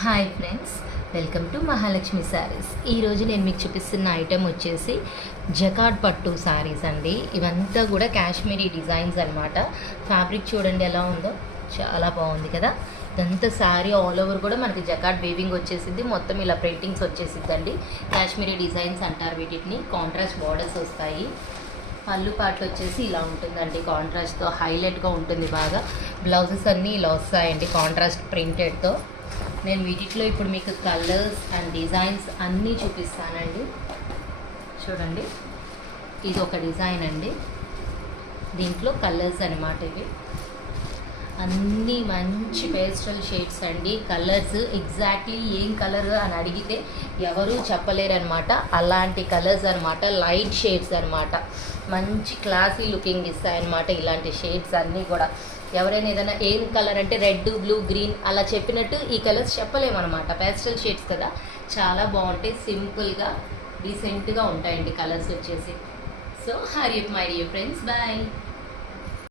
Hi friends, welcome to Mahalakshmi saris. ఈరోజు నేను మీకు చూపిస్తున్న ఐటెం వచ్చేసి జకార్డ్ పట్టు శారీస్ అండి. ఇవంతా కూడా కాశ్మీరీ డిజైన్స్ అనమాట. ఫ్యాబ్రిక్ చూడండి ఎలా ఉందో, చాలా బాగుంది కదా. ఇదంతా శారీ ఆల్ ఓవర్ కూడా మనకి జకార్డ్ వీవింగ్ వచ్చేసింది. మొత్తం ఇలా ప్రింటింగ్స్ వచ్చేసిద్దండి. కాశ్మీరీ డిజైన్స్ అంటారు వీటిని. కాంట్రాస్ట్ బార్డర్స్ వస్తాయి. పళ్ళు పాటలు వచ్చేసి ఇలా ఉంటుందండి. కాంట్రాస్ట్తో హైలైట్గా ఉంటుంది బాగా. బ్లౌజెస్ అన్నీ ఇలా వస్తాయండి కాంట్రాస్ట్ ప్రింటెడ్తో. నేను వీటిలో ఇప్పుడు మీకు కలర్స్ అండ్ డిజైన్స్ అన్నీ చూపిస్తానండి. చూడండి, ఇది ఒక డిజైన్ అండి. దీంట్లో కలర్స్ అనమాట. ఇవి అన్నీ మంచి పేస్టల్ షేడ్స్ అండి. కలర్స్ ఎగ్జాక్ట్లీ ఏం కలర్ అని అడిగితే ఎవరూ చెప్పలేరు అనమాట. అలాంటి కలర్స్ అనమాట. లైట్ షేడ్స్ అనమాట. మంచి క్లాసీ లుకింగ్ ఇస్తాయన్నమాట ఇలాంటి షేడ్స్ అన్నీ కూడా. ఎవరైనా ఏదైనా ఏం కలర్ అంటే రెడ్, బ్లూ, గ్రీన్ అలా చెప్పినట్టు ఈ కలర్స్ చెప్పలేమన్నమాట. పేస్టల్ షేడ్స్ కదా, చాలా బాగుంటాయి. సింపుల్గా డీసెంట్గా ఉంటాయండి కలర్స్ వచ్చేసి. So hurry up my dear friends, bye.